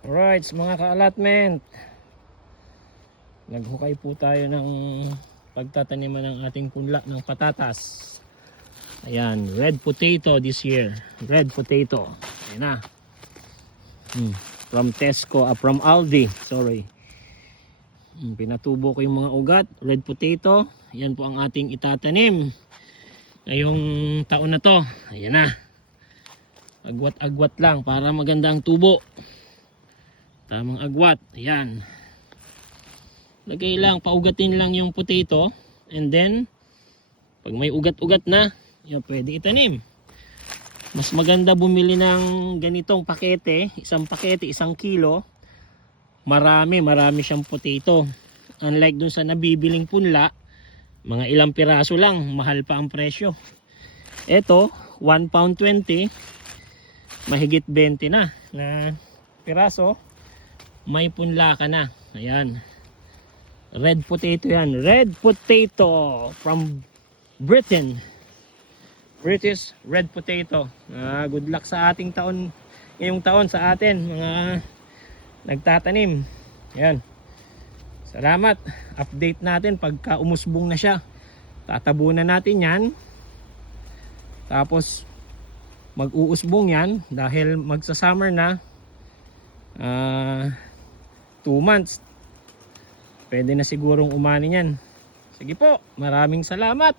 Alright, mga ka-allotment, naghukay po tayo ng pagtataniman ng ating punla ng patatas. Ayan, red potato this year. Red potato. Ayan na. From Tesco, from Aldi, sorry. Pinatubo ko yung mga ugat. Red potato. Ayan po ang ating itatanim ngayong taon na to. Ayan na. Agwat-agwat lang para maganda ang tubo. Tamang agwat. Ayan. Lagay lang, paugatin lang yung potato. And then, pag may ugat-ugat na, yun, pwede itanim. Mas maganda bumili ng ganitong pakete. Isang pakete, 1 kilo. Marami siyang potato. Unlike dun sa nabibiling punla, mga ilang piraso lang. Mahal pa ang presyo. Ito, 1 pound 20. Mahigit 20 na piraso. May punla ka na. Ayan. Red potato yan. Red potato from Britain. British red potato. Good luck sa ating taon. Ngayong taon sa atin. Mga nagtatanim. Ayan. Salamat. Update natin pagka umusbong na siya. Tatabunan natin yan. Tapos mag-uusbong yan. Dahil magsa-summer na. 2 months pwede na sigurong umani yan. Sige po, maraming salamat.